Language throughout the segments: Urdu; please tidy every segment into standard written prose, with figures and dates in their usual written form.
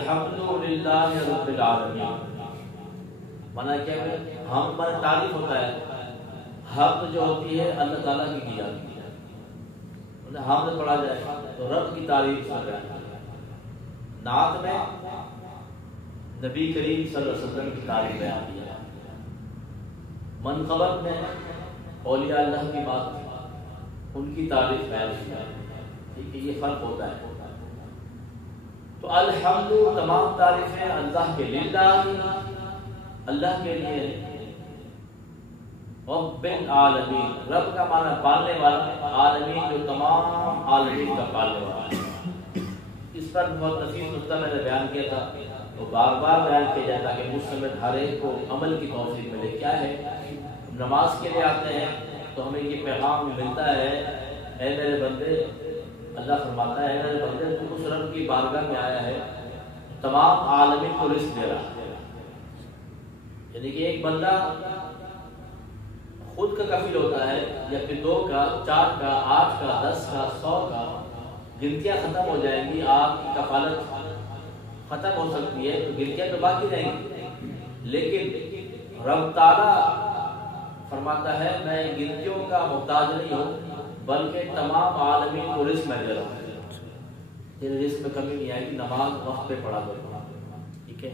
الحمدللہ رب العالمین، مانا کیا ہے؟ ہم پر تعریف ہوتا ہے، حمد جو ہوتی ہے اللہ تعالیٰ کی جاتی ہے، حمد پڑھا جائے تو رب کی تعریف ہو جائے۔ نعت میں نبی کریم صلی اللہ علیہ وسلم کی تعریف بیان کی ہے، منقبت میں اولیاء اللہ کی بات ان کی تعریف بیان کی ہے، ٹھیک ہے، یہ فرق ہوتا ہے۔ تو الحمد تمام تعریفیں اللہ کے للہ، اللہ کے لیے، رب العالمین، رب کا معنی پالنے والا، عالمین جو تمام عالمین کا پالنے والا ہے۔ اس پر بہت نفیس نقطہ میں نے بیان کیا تھا، تو بار بار بیان کیا جاتا کہ مجھ سمیت ہر ایک کو عمل کی توفیق ملے۔ کیا ہے؟ نماز کے لیے آتے ہیں تو ہمیں یہ پیغام ملتا ہے، اے میرے بندے، اللہ فرماتا ہے اے میرے بندے تو اس رب کی بارگاہ میں آیا ہے، تمام عالمین کو رزق دے رہا ہے۔ یعنی کہ ایک بندہ خود کا کفیل ہوتا ہے، یا پھر 2 کا، 4 کا، 8 کا، 10 کا، 100 کا، گنتیاں ختم ہو جائیں گی، آپ کی کفالت ختم ہو سکتی ہے تو گنتیاں تو باقی رہیں گی، لیکن رب تعالیٰ فرماتا ہے میں گنتیوں کا محتاج نہیں ہوں، بلکہ تمام عالمین کو رزق میں دے رہا ہوں، رزق میں کمی نہیں آئے گی، نماز وقت پہ پڑھا کرو، ٹھیک ہے۔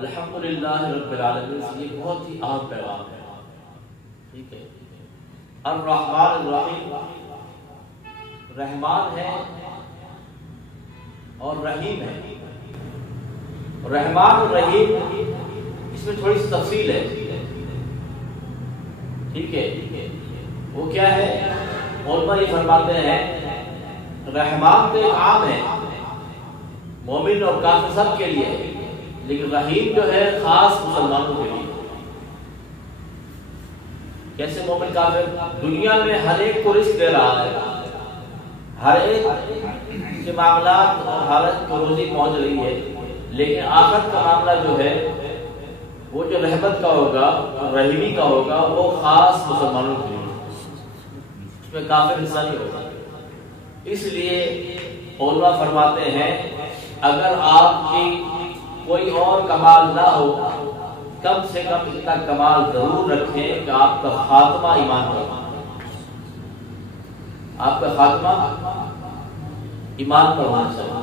الحمدللہ رب العالمین سے یہ بہت ہی اہم پیغام ہے، ٹھیک ہے۔ الرحمن الرحیم، رحمان ہے اور رحیم ہے۔ رحمان اور رحیم اس میں تھوڑی سی تفصیل ہے، ٹھیک ہے۔ وہ کیا ہے؟ علماء یہ فرماتے ہیں رحمان تو ایک عام ہے، مومن اور کافر سب کے لیے، لیکن رحیم جو ہے خاص مسلمانوں کے لیے۔ کیسے مومن کافر؟ دنیا میں ہر ایک کو رزق دے رہا ہے، ہر ایک کے معاملات اور حالت کو روزی پہنچ رہی ہے، لیکن آخرت کا معاملہ جو ہے وہ جو رحمت کا ہوگا، رحیمی کا ہوگا، وہ خاص مسلمانوں کے لیے، اس میں کافر حصہ نہیں ہوگا۔ اس لیے علماء فرماتے ہیں اگر آپ کی کوئی اور کمال نہ ہو، کم سے کم اتنا کمال ضرور رکھیں کہ آپ کا خاتمہ ایمان پر ہو، آپ کا خاتمہ ایمان پر ہونا چاہیے۔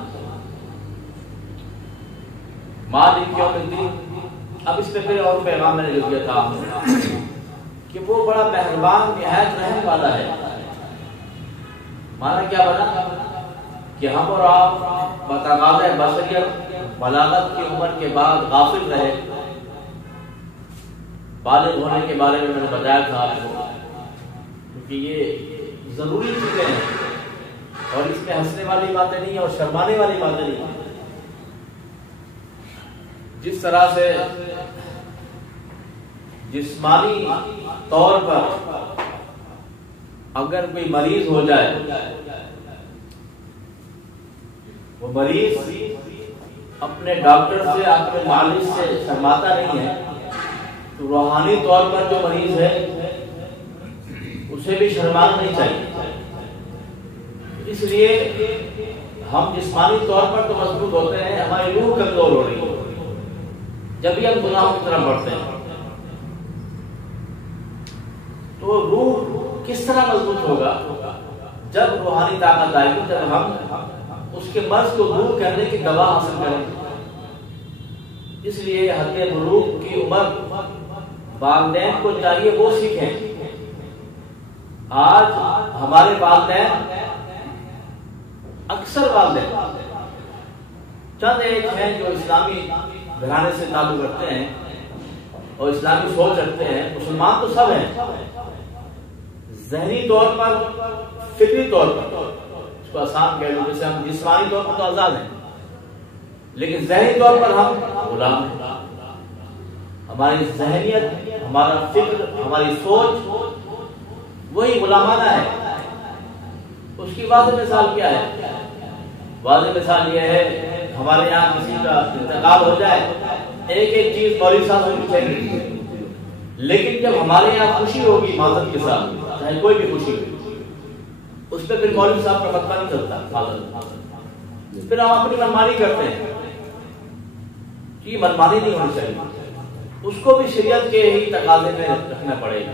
مالک یوم الدین، اب اس پہ پھر اور پیغام میں نے جو کیا تھا کہ وہ بڑا مہربان نہایت رحم والا ہے۔ مانا کیا بنا کہ ہم اور آپ بتقاضۂ بشریت بلاغت کی عمر کے بعد غافل رہے۔ بالغ ہونے کے بارے میں نے بتایا تھا آپ کو، کیونکہ یہ ضروری چیزیں ہیں اور اس میں ہنسنے والی باتیں نہیں ہیں اور شرمانے والی باتیں نہیں ہیں۔ جس طرح سے جسمانی طور پر اگر کوئی مریض ہو جائے، وہ مریض اپنے ڈاکٹر سے، اپنے معالج سے شرماتا نہیں ہے، تو روحانی طور پر جو مریض ہے اسے بھی شرمانا نہیں چاہیے۔ اس لیے ہم جسمانی طور پر تو مضبوط ہوتے ہیں، ہماری روح کمزور ہو رہی ہے جب بھی ہم گناہوں کی طرف بڑھتے ہیں۔ تو روح کس طرح مضبوط ہوگا؟ جب روحانی طاقت آئے گی، جب ہم اس کے مرض کو دور کرنے کی دوا حاصل کریں۔ اس لیے حد بلوغ کی عمر والدین کو چاہیے وہ سیکھیں۔ آج ہمارے والدین، اکثر والدین چند ایک ہیں جو اسلامی گھرانے سے تعلق رکھتے ہیں اور اسلامی سوچ رکھتے ہیں، مسلمان تو سب ہیں، ذہنی طور پر، فکری طور پر اس کو آسان کہہ لو، جیسے ہم جسمانی طور پر تو آزاد ہیں لیکن ذہنی طور پر ہم غلام ہیں۔ ہماری ذہنیت، ہمارا فکر، ہماری سوچ وہی غلامانہ ہے۔ اس کی واضح مثال کیا ہے؟ واضح مثال یہ ہے ہمارے یہاں کسی کا انتقال ہو جائے، ایک ایک چیز مولوی صاحب سے پوچھیں گے، لیکن جب ہمارے یہاں خوشی ہوگی معذرت کے ساتھ، چاہے کوئی بھی خوشی ہو، اس پہ پھر مولوی صاحب کا فتویٰ نہیں چلتا، پھر ہم اپنی منمانی کرتے ہیں. یہ منمانی نہیں ہونی چاہیے, اس کو بھی شریعت کے ہی تقاضے میں رکھنا پڑے گا.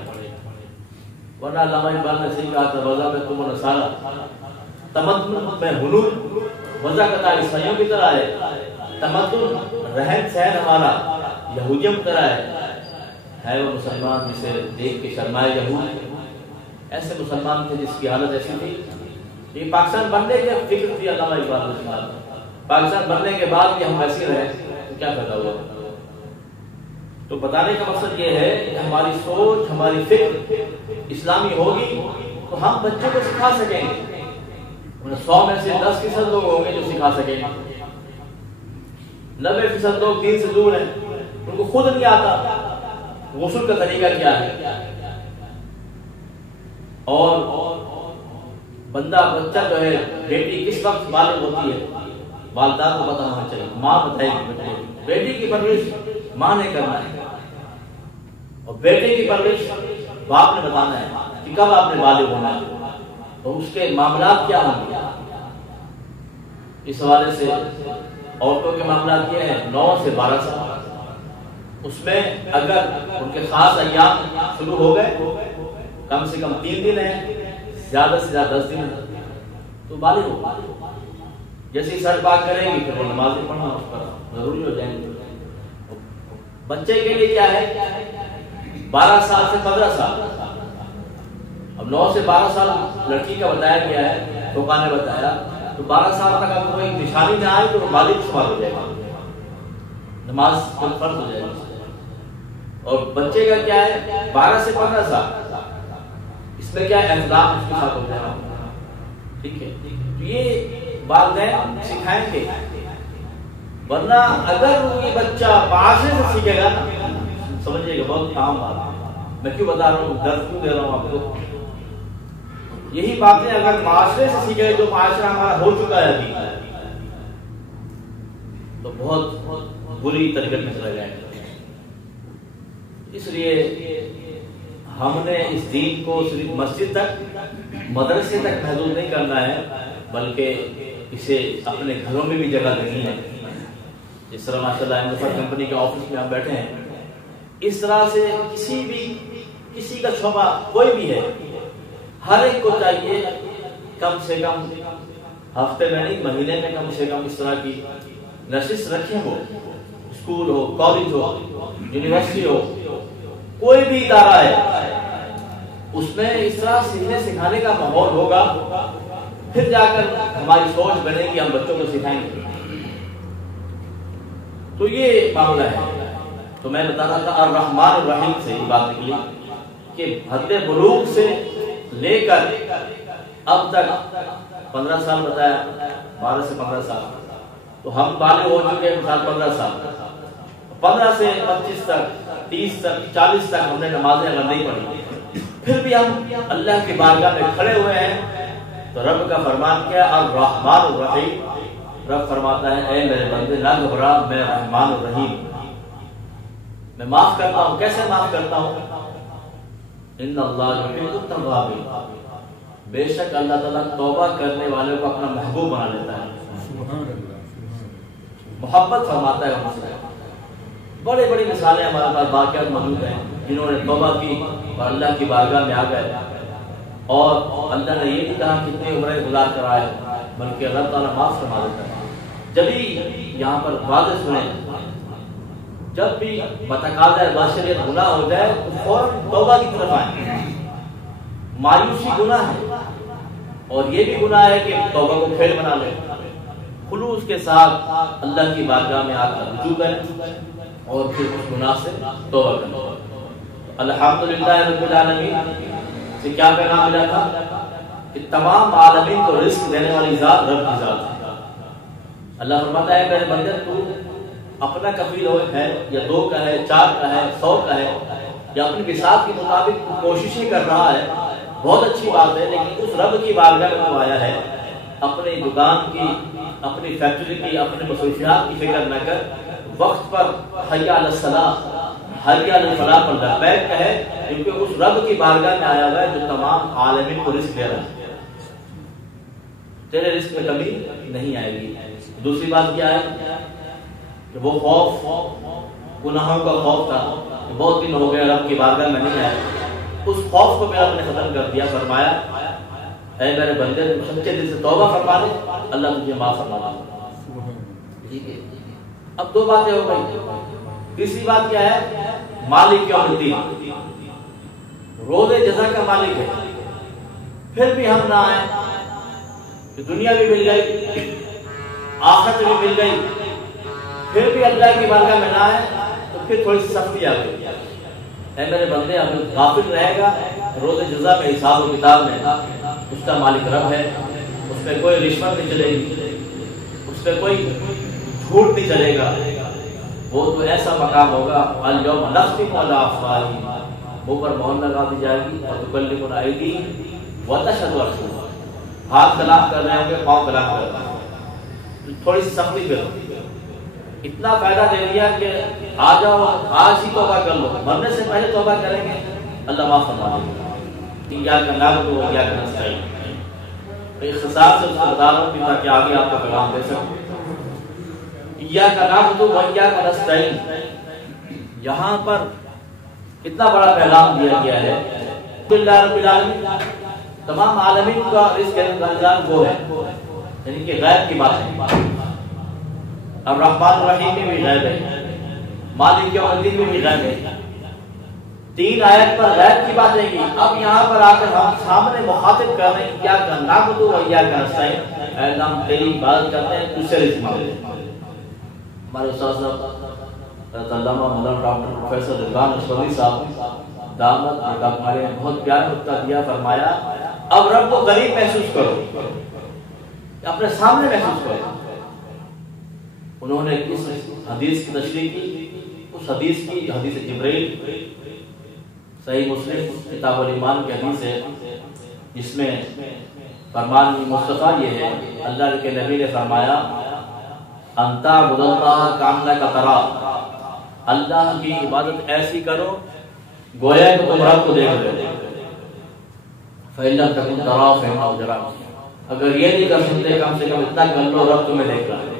ورنہ علامہ اقبال نے صحیح کہا تھا, وضع میں تم نصارہ تمدن میں ہنور وضع قطع عیسائیوں کی طرح ہے, تمدن رہن سہن ہمارا یہودیوں کی طرح ہے وہ مسلمان جسے دیکھ کے شرمائے یہود. ایسے مسلمان تھے جس کی حالت ایسی تھی. یہ پاکستان بننے کی فکر تھی علامہ اقبال نے. پاکستان بننے کے بعد بھی ہم ویسے رہے تو کیا پیدا ہوا. تو بتانے کا مقصد یہ ہے کہ ہماری سوچ, ہماری فکر اسلامی ہوگی تو ہم بچوں کو سکھا سکیں گے. 100 میں سے 10% لوگ ہوں گے جو سکھا سکیں گے. 90% لوگ دین سے دور ہیں, ان کو خود نہیں آتا غسل کا طریقہ کیا ہے. اور بچہ جو ہے, بیٹی کس وقت بالغ ہوتی ہے والدہ کو پتہ ہونا چاہیے. ماں بتائے گی بیٹی کی پرورش ماں نے کرنا ہے, اور بیٹے کی پرورش باپ نے بتانا ہے کہ کب آپ نے بالغ ہونا ہے اور اس کے معاملات کیا ہوں گے. اس حوالے سے عورتوں کے معاملات یہ ہیں 9 سے 12 سال. اس میں اگر ان کے خاص ایام شروع ہو گئے, کم سے کم 3 دن ہیں, زیادہ سے زیادہ 10 دن ہیں, تو بالغ ہو. جیسے سر پاک کریں گی پھر وہ نماز پڑھنا اس پر ضروری ہو جائیں گے. بچے کے لیے کیا ہے 12 سال سے 15 سال. اب 9 سے 12 سال لڑکی کا بتایا گیا ہے, فقہاء نے بتایا, تو 12 سال تک اگر کوئی نشانی نہ آئے تو وہ بالغ شمار ہو جائے گا, نماز فرض ہو جائے گا. اور بچے کا کیا ہے 12 سے 15 سال, اس میں کیا احترام اس کے ساتھ ہو جائے گا. ٹھیک ہے, تو یہ والدین سکھائیں گے. ورنہ اگر یہ بچہ معاشرے سے سیکھے گا نا, سمجھیے گا بہت عام بات, میں کیوں بتا رہا ہوں, درد کیوں دے رہا ہوں آپ کو. یہی باتیں اگر معاشرے سے سیکھے جو معاشرہ ہمارا ہو چکا ہے ابھی, تو بہت بری تربیت میں چلا جائے گا. اس لیے ہم نے اس دین کو صرف مسجد تک, مدرسے تک محدود نہیں کرنا ہے, بلکہ اسے اپنے گھروں میں بھی جگہ دینی ہے. جس طرح ماشاءاللہ اندفر کمپنی کے آفس میں ہم بیٹھے ہیں, اس طرح سے کسی کا شعبہ کوئی بھی ہے, ہر ایک کو چاہیے کم سے کم ہفتے میں نہیں مہینے میں کم سے کم اس طرح کی نشست رکھے. ہو اسکول ہو, کالج ہو, یونیورسٹی ہو, کوئی بھی ادارہ ہے, اس میں اس طرح سیکھنے سکھانے کا ماحول ہوگا, پھر جا کر ہماری سوچ بنے گی, ہم بچوں کو سکھائیں گے. تو یہ معاملہ ہے. تو میں بتا رہا تھا الرحمن الرحیم سے یہ بات نکلی کہ حد بلوغ سے لے کر اب تک 15 سال بتایا, 12 سے 15 سال, تو ہم بالغ ہو چکے ہیں 15 سال. 15 سے 25 تک, 30 تک, 40 تک ہم نے نمازیں اگر نہیں پڑھی, پھر بھی ہم اللہ کی بارگاہ میں کھڑے ہوئے ہیں, تو رب کا فرمان کیا الرحمن الرحیم. رب فرماتا ہے اے میرے بندے نہ گھبرا, میں رحمان الرحیم, میں معاف کرتا ہوں. کیسے معاف کرتا ہوں؟ ان اللہ یحب التوابین, بے شک اللہ تعالیٰ توبہ کرنے والوں کو اپنا محبوب بنا لیتا ہے, محبت فرماتا ہے ہم سے. بڑی بڑی مثالیں ہمارے پاس واقعات موجود ہیں جنہوں نے توبہ کی اور اللہ کی بارگاہ میں آ گئے, اور اللہ نے یہ نہیں کہا کتنی عمریں گزار کر آئے, بلکہ اللہ تعالیٰ معاف فرما دیتا ہے. جبھی یہاں پر واضح سنیں, جب بھی بتقاضۂ بشریت گناہ ہو جائے تو فوراً توبہ کی طرف آئیں. مایوسی گناہ ہے, اور یہ بھی گناہ ہے کہ توبہ کو کھیل بنا لیں. خلوص کے ساتھ اللہ کی بارگاہ میں آ کر رجوع کریں اور پھر اس گناہ سے توبہ کریں. الحمدللہ رب العالمین سے کیا پیغام ملا تھا کہ تمام عالمین کو رزق دینے والی ذات رب کی ذات ہے. اللہ فرماتا ہے میرے بندے تو اپنا کفیل ہے یا 2 کا ہے, 4 کا ہے, 100 کا ہے, یا اپنی بساط کے مطابق کوششیں کر رہا ہے, بہت اچھی بات ہے. لیکن اس رب کی بارگاہ میں وہ آیا ہے, اپنی دکان کی, اپنی فیکٹری کی, اپنے مصروفیات کی فکر نہ کر, وقت پر حی علی الصلاۃ, حی علی الفلاح پر لبیک کہے, کیونکہ اس رب کی بارگاہ میں آیا ہوا ہے جو تمام عالمین کو رزق دے رہا ہے. تیرے رزق میں کمی نہیں آئے گی۔ دوسری بات کیا ہے کہ وہ خوف گناہوں کا خوف تھا، بہت دن ہو گئے رب کی بارگاہ میں نہیں آیا، اس خوف کو میرا نے ختم کر دیا۔ فرمایا اے میرے بندے سچے دل سے توبہ فرما دے، اللہ مجھے معاف فرما دے۔ ٹھیک ہے، اب دو باتیں ہو گئی۔ تیسری بات کیا ہے؟ مالک یوم الدین، روز جزا کا مالک ہے۔ پھر بھی ہم نہ آئے کہ دنیا بھی مل گئی، آخرت بھی مل گئی، پھر بھی اللہ کی بارگاہ میں نہ آئے تو پھر تھوڑی سی سختی آ گئی۔ اے میرے بندے، اب غافل رہے گا روز جزا میں، حساب و کتاب میں، اس کا مالک رب ہے، اس پہ کوئی رشوت نہیں چلے گی، اس پہ کوئی جھوٹ نہیں چلے گا۔ وہ تو ایسا مقام ہوگا الیوم نختم علی افواہہم، منہ پر مہر لگا دی جائے گی، اور تکلمنا ایدیہم وتشہد ارجلہم، ہاتھ کلام کر رہے ہوں گے، پاؤں کلام کر رہے ہوں گے، تھوڑی سی سختی کرو۔ اتنا فائدہ دے دیا کہ آ جاؤ آج ہی توبہ کر لو، مرنے سے پہلے توبہ کریں گے اللہ معاف فرما دے گا۔ ایاک نعبد و ایاک نستعین، اختصار سے اس کو بتا رہا ہوں تاکہ آگے آپ کو پیغام دے سکوں۔ ایاک نعبد و ایاک نستعین، یہاں پر اتنا بڑا پیغام دیا گیا ہے۔ اللہ رب العالمین، تمام عالمین کا رزق کا نظام وہ ہے، یعنی کہ غیب کی بات ہے۔ اب رحمان الرحیم میں بھی غیب ہے، مالک یوم الدین میں بھی غیب ہے۔ تین آیت پر غیب کی باتیں کی، اب یہاں پر آ کر ہم سامنے مخاطب کر رہے ہیں ایاک نعبد و ایاک نستعین، اے اللہ ہم تیری عبادت کرتے ہیں، تجھ سے رزق مانگتے ہیں۔ ہمارے استاد صاحب علامہ مولانا ڈاکٹر پروفیسر رضوان اشرفی صاحب دامت ہمارے بہت پیارا نکتہ دیا، فرمایا اب رب کو قریب محسوس کرو، اپنے سامنے محسوس کرو۔ انہوں نے اس حدیث کی تشریح کی، اس حدیث کی حدیث جبرائیل صحیح مسلم کتاب الایمان کی حدیث ہے، جس میں فرمان مصطفیٰ یہ ہے، اللہ کے نبی نے فرمایا انت عبد اللہ کانک ترا، اللہ کی عبادت ایسی کرو گویا کہ تم رب کو دیکھ رہے ہو، فإن لم تكن تراه فإنه يراك، اگر یہ نہیں کر سکتے کم سے کم اتنا کر لو رب تمہیں دیکھ رہا ہے۔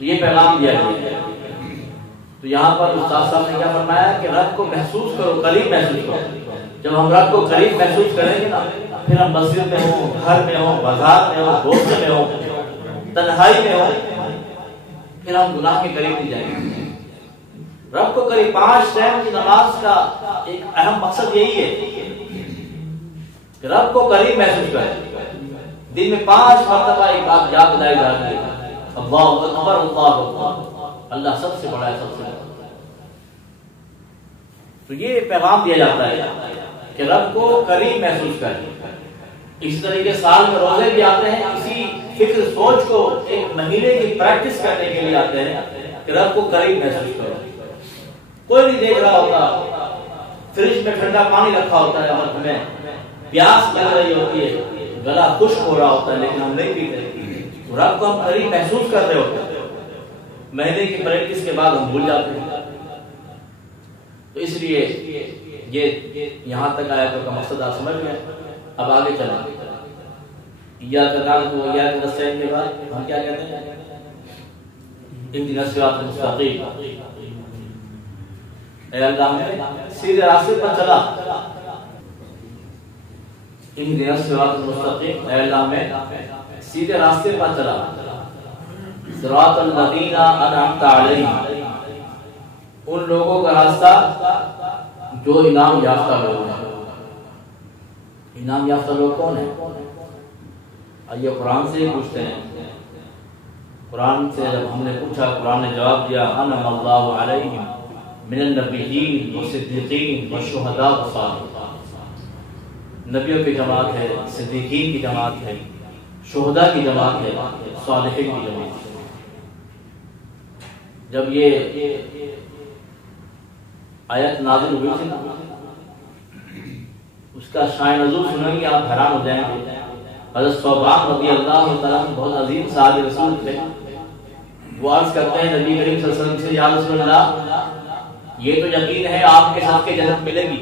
یہ پیغام دیا گیا ہے۔ تو یہاں پر استاد صاحب نے کیا فرمایا کہ رب کو محسوس کرو، قریب محسوس کرو۔ جب ہم رب کو قریب محسوس کریں گے نا، پھر ہم مسجد میں ہوں، گھر میں ہوں، بازار میں ہوں، دوست میں ہوں، تنہائی میں ہوں، پھر ہم گناہ کے قریب نہیں جائیں گے۔ رب کو قریب، 5 ٹائم کی نماز کا ایک اہم مقصد یہی ہے کہ رب کو قریب محسوس کریں۔ دن میں 5 مرتبہ ایک بات یاد دلائی جاتی ہے، اللہ اکبر اللہ اکبر، اللہ سب سے بڑا ہے، سب سے بڑا۔ تو یہ پیغام دیا جاتا ہے کہ رب کو قریب محسوس کریں۔ اس طریقے سال میں روزے بھی آتے ہیں، اسی فکر سوچ کو ایک مہینے کی پریکٹس کرنے کے لیے آتے ہیں کہ رب کو قریب محسوس کرو۔ کوئی نہیں دیکھ رہا ہوتا، فریج میں ٹھنڈا پانی رکھا ہوتا ہے، اور ہمیں پیاس لگ رہی ہوتی ہے، گلا خشک ہو رہا ہوتا ہے، لیکن ہم نہیں پیتے۔ رب کو ہم قریب محسوس کر رہے ہوتے ہیں، مہینے کی پریکٹس کے بعد ہم بھول جاتے ہیں۔ تو اس لیے یہ یہاں تک آیتوں کا مقصد آپ سمجھ گئے۔ اب آگے چلیں، ایاک نعبد و ایاک نستعین کے بعد ہم کیا کہتے ہیں؟ اہدنا الصراط المستقیم، اے اللہ ہمیں سیدھے راستے پر چلا۔ اہدنا الصراط المستقیم، اے اللہ ہمیں سیدھے راستے پر چلا۔ صراط الذین انعمت علیہم، ان لوگوں کا راستہ جو انعام یافتہ لوگ ہیں۔ انعام یافتہ لوگ کون ہیں؟ آئیے قرآن سے ہی پوچھتے ہیں۔ قرآن سے جب ہم نے پوچھا، قرآن نے جواب دیا انعم اللہ علیہم من النبیین والصدیقین والشہداء والصالحین۔ نبیوں کی جماعت ہے، صدیقین کی جماعت ہے، شہداء کی جماعت ہے، صالحین کی جماعت ہے۔ جب یہ آیت نازل ہوئی تھی نا، اس کا شان نزول سنیں گے آپ حیران ہو جائیں گے۔ حضرت ثوبان رضی اللہ تعالیٰ بہت عظیم صحابی رسول تھے، وہ عرض کرتے ہیں نبی کریم صلی اللہ علیہ وسلم سے، یا رسول اللہ یہ تو یقین ہے آپ کے ساتھ کے جنت ملے گی۔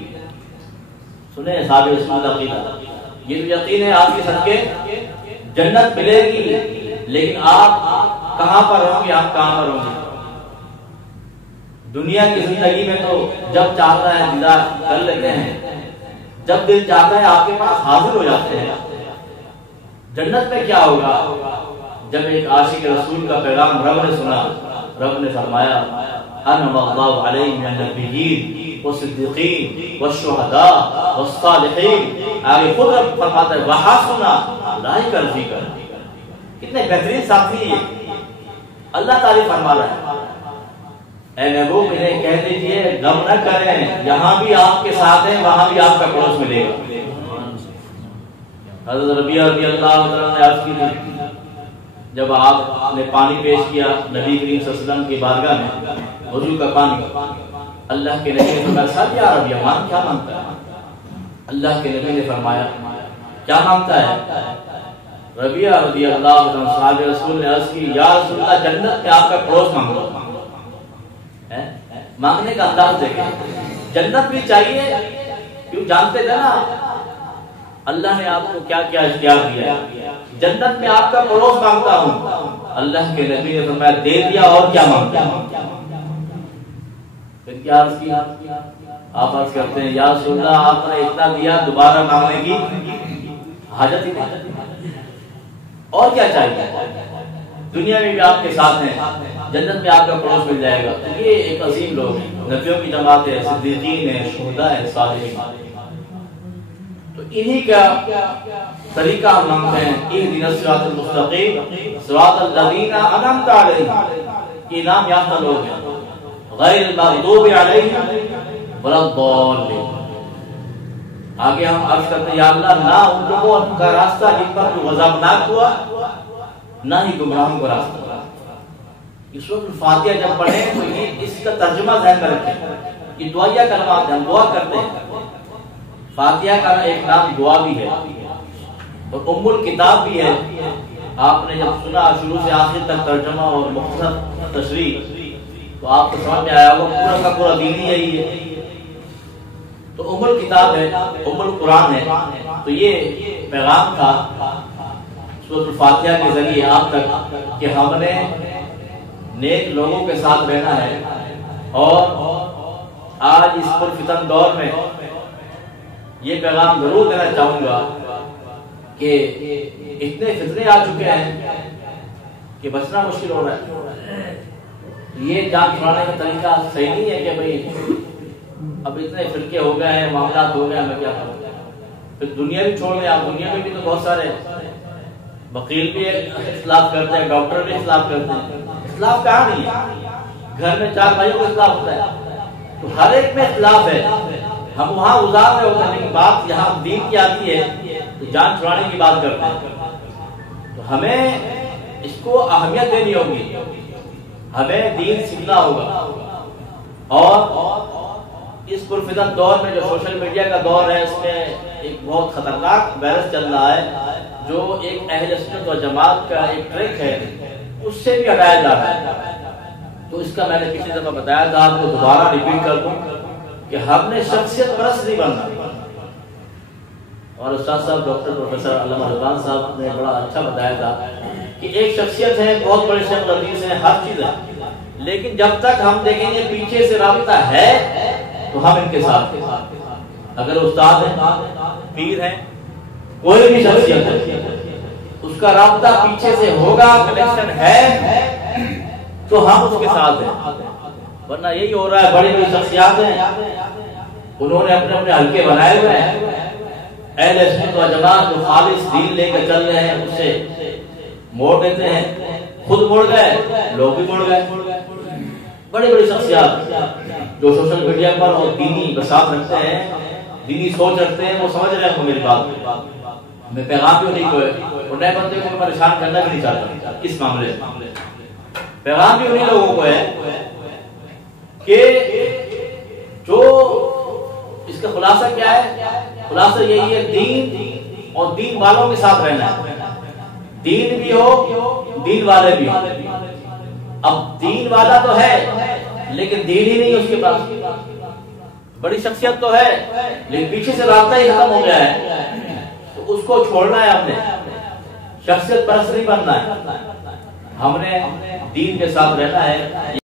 سنیں صحابی رسول اللہ عقیدہ، یہ تو یقین ہے آپ کے صدقے جنت ملے گی، لیکن آپ کہاں پر ہوں گے، آپ کہاں پر ہوں گے؟ دنیا کی زندگی میں تو جب چاہتا ہے دیدار کر لیتے ہیں، جب دل چاہتا ہے آپ کے پاس حاضر ہو جاتے ہیں۔ جنت میں کیا ہوگا؟ جب ایک عاشق رسول کا پیغام رب نے سنا، رب نے فرمایا انعم اللہ علیہم من النبیین والصدیقین والشہداء والصالحین۔ آگے خود رب فرماتا ہے وحسن اولئک رفیقا۔ کتنے بہترین ساتھی ہیں، اللہ تعالی فرما رہا ہے اے محبوب انہیں کہہ دیجئے غم نہ کریں، یہاں بھی آپ کے ساتھ ہیں، وہاں بھی آپ کا پڑوس ملے گا۔ حضرت ربیعہ رضی اللہ عنہ نے عرض کی تھی، جب آپ نے پانی پیش کیا نبی کریم صلی اللہ علیہ وسلم کی بارگاہ میں، وضو کا پانی، اللہ کے نبی نے فرمایا سب یا ربیعہ مان کیا مانگتا ہے؟ اللہ کے نبی نے فرمایا کیا مانگتا ہے؟ ربیعہ رضی اللہ عنہ صحابہ رسول نے عرض کی یا رسول اللہ جنت میں آپ کا پڑوس مانگو۔ مانگنے کا انداز دیکھیں، جنت بھی چاہیے، کیوں جانتے تھے نا اللہ نے آپ کو کیا کیا اختیار دیا ہے۔ جنت میں آپ کا پڑوس مانگتا ہوں، اللہ کے نبی نے فرمایا دے دیا، اور کیا مانگتا ہوں؟ پھر کیا عرض کیا؟ آپ عرض کرتے ہیں یا رسول اللہ آپ نے اتنا دیا، دوبارہ مانگنے کی حاجت ہی نہیں، اور کیا چاہیے؟ دنیا میں بھی آپ کے ساتھ ہیں، جنت میں آپ کا پڑوس مل جائے گا۔ یہ ایک عظیم لوگ ہیں، نبیوں کی جماعت ہے، صدیقین ہیں، شہداء ہیں، صالحین۔ تو انہی کا طریقہ ہم مانگتے ہیں، اہدنا الصراط المستقیم صراط الذین انعمت علیہم، یہ نام یافتہ لوگ ہیں، غیر المغضوب علیہم ولا الضالین۔ آگے ہم عرض کرتے ہیں یا اللہ نہ ان لوگوں کا راستہ جن پر تو غضبناک ہوا، نہ ہی گمراہوں کا راستہ۔ اس وقت فاتحہ جب پڑھیں تو یہ اس کا ترجمہ ذہن میں رکھیں، یہ دعائیہ کلمات ہیں، ہم دعا کرتے ہیں۔ فاتحہ کا ایک نام دعا بھی ہے اور ام الکتاب بھی ہے۔ آپ نے جب سنا شروع سے آخر تک ترجمہ اور مختصر تشریح تو آپ کو سمجھ میں آیا وہ پورا کا پورا دین ہی یہی ہے۔ تو ام الکتاب ہے، ام القرآن ہے۔ تو یہ پیغام تھا سورۃ الفاتحہ کے ذریعے آپ تک کہ ہم نے نیک لوگوں کے ساتھ رہنا ہے، اور آج اس پرفتن دور میں یہ پیغام ضرور دینا چاہوں گا کہ اتنے فتنے آ چکے ہیں کہ بچنا مشکل ہو رہا ہے۔ یہ جان چھڑانے کا طریقہ صحیح نہیں ہے کہ بھئی اب اتنے فرقے ہو گئے ہیں، معاملات ہو گئے ہیں، میں کیا کروں؟ پھر دنیا بھی چھوڑ دیں آپ، دنیا میں بھی تو بہت سارے وکیل بھی اختلاف کرتے ہیں، ڈاکٹر بھی اختلاف کرتے ہیں۔ اختلاف کہاں نہیں ہے؟ گھر میں چار بھائیوں کا اختلاف ہوتا ہے، تو ہر ایک میں اختلاف ہے، ہم وہاں گزار رہے ہوتے ہیں، لیکن بات یہاں دین کی آتی ہے تو جان چھڑانے کی بات کرتے ہیں۔ تو ہمیں اس کو اہمیت دینی ہوگی، ہمیں دین سیکھنا ہوگا۔ اور اس پرفتن دور میں جو سوشل میڈیا کا دور ہے، اس میں ایک بہت خطرناک وائرس چل رہا ہے جو ایک اہل سنت و جماعت کا ایک ٹریک ہے، اس سے بھی ہٹایا جا رہا ہے۔ تو اس کا میں نے پچھلی دفعہ بتایا تھا، آپ کو دوبارہ ریپیٹ کر دوں کہ ہم نے شخصیت پرست نہیں بننا۔ اور استاد صاحب ڈاکٹر پروفیسر علامہ رضوان صاحب نے بڑا اچھا بتایا تھا کہ ایک شخصیت ہے، بہت بڑے شیخ الحدیث ہیں، ہر چیز ہے، لیکن جب تک ہم دیکھیں گے پیچھے سے رابطہ ہے تو ہم ان کے ساتھ ہیں۔ اگر استاد ہیں، پیر ہیں، کوئی بھی شخصیت ہے، اس کا رابطہ پیچھے سے ہوگا، کنیکشن ہے تو ہم اس کے ساتھ ہیں۔ ورنہ یہی ہو رہا ہے، بڑی بڑی شخصیات ہیں، انہوں نے اپنے اپنے حلقے بنائے ہوئے ہیں، اہل سنت و جماعت جو خالص دین لے کر چل رہے ہیں اس سے موڑ دیتے ہیں، خود موڑ گئے، لوگ بھی موڑ گئے۔ بڑی بڑی شخصیات جو سوشل میڈیا پر اور دینی بساط رکھتے ہیں، دینی سوچ رکھتے ہیں، وہ سمجھ رہے ہیں میری بات۔ میں پیغام بھی انہیں کو ہے اور نئے بندے کو پریشان کرنا بھی نہیں چاہتا اس معاملے میں۔ پیغام بھی انہیں لوگوں کو ہے کہ جو اس کا خلاصہ کیا ہے؟ خلاصہ یہی ہے، دین اور دین والوں کے ساتھ رہنا ہے، دین بھی ہو، دین والے بھی ہو۔ اب دین والا تو ہے لیکن دین ہی نہیں اس کے پاس، بڑی شخصیت تو ہے لیکن پیچھے سے رابطہ ہی ختم ہو گیا ہے، تو اس کو چھوڑنا ہے، ہم نے شخصیت پرست نہیں بننا ہے، ہم نے دین کے ساتھ رہنا ہے۔